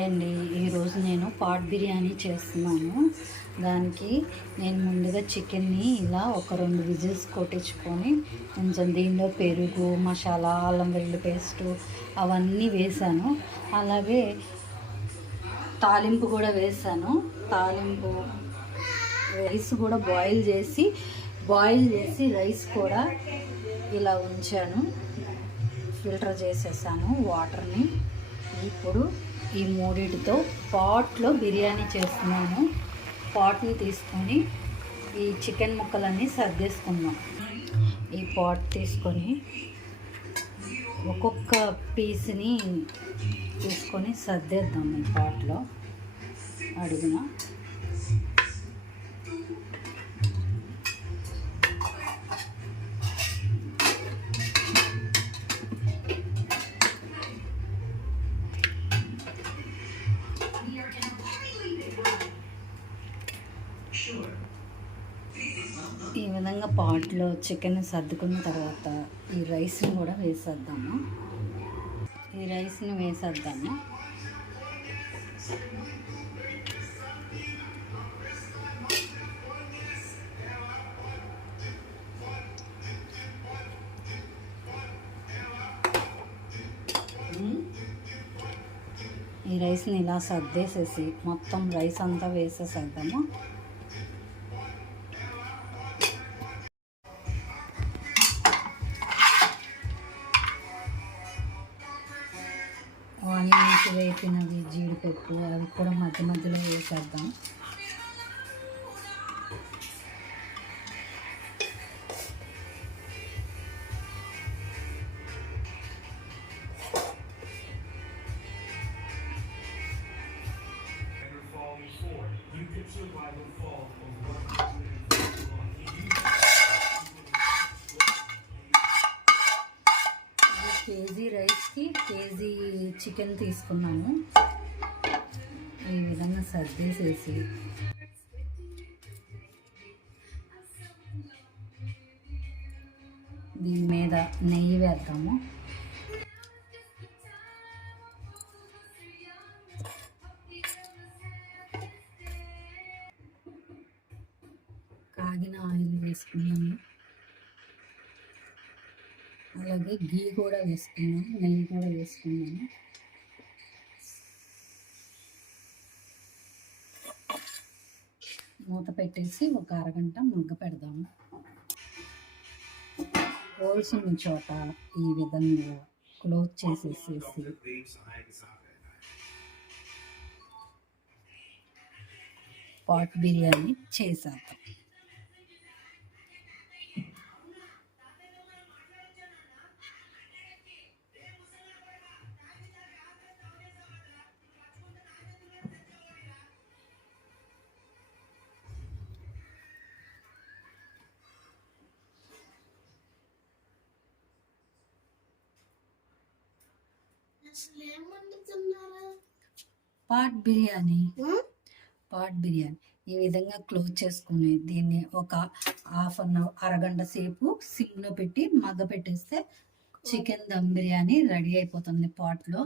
అండి ఈరోజు నేను పాట్ బిర్యానీ చేస్తున్నాను. దానికి నేను ముందుగా చికెన్ని ఇలా ఒక 2 విజిల్స్ కొట్టించుకొని కొంచెం దీనిలో పెరుగు, మసాలా, అల్లం వెల్లుల్లి పేస్టు అవన్నీ వేసాను. అలాగే తాలింపు కూడా వేసాను. రైస్ కూడా బాయిల్ చేసి రైస్ కూడా ఇలా ఉంచాను. ఫిల్టర్ చేసేసాను వాటర్ని. ఇప్పుడు ఈ మూడిటితో పాట్లో బిర్యానీ చేస్తున్నాను. పాట్ని తీసుకొని ఈ చికెన్ ముక్కలన్నీ సర్దేసుకుందాం. ఈ పాట్ తీసుకొని ఒక్కొక్క పీస్ని తీసుకొని సర్దేద్దాం ఈ పాట్లో అడుగున. ఈ విధంగా పాట్లో చికెన్ సర్దుకున్న తర్వాత ఈ రైస్ని కూడా వేసేద్దాము. ఈ రైస్ని ఇలా సర్దేసేసి మొత్తం రైస్ అంతా వేసేసేద్దాము. ఆనియన్స్ వేపినవి, జీడిపప్పు అవి కూడా మధ్య మధ్యలో వేసేద్దాం. కేజీ రైస్కి కేజీ చికెన్ తీసుకున్నాను. ఈ విధంగా సర్దేసేసి దీని మీద నెయ్యి వేద్దాము. కాగిన ఆయిల్ వేసుకున్నాము. అలాగే ఘీ కూడా వేసుకున్నాను, నెయ్యి కూడా వేసుకున్నాను. మూత పెట్టేసి ఒక అరగంట మగ్గ పెడదాము. హోల్స్ ఉన్న చోట ఈ విధంగా క్లోజ్ చేసేసేసి పాట్ బిర్యానీ చేసేద్దాం. పాట్ బిర్యానీ ఈ విధంగా క్లోజ్ చేసుకుని దీన్ని ఒక అరగంట సేపు సిమ్లో పెట్టి మగ్గ పెట్టేస్తే చికెన్ దమ్ బిర్యానీ రెడీ అయిపోతుంది పాట్లో.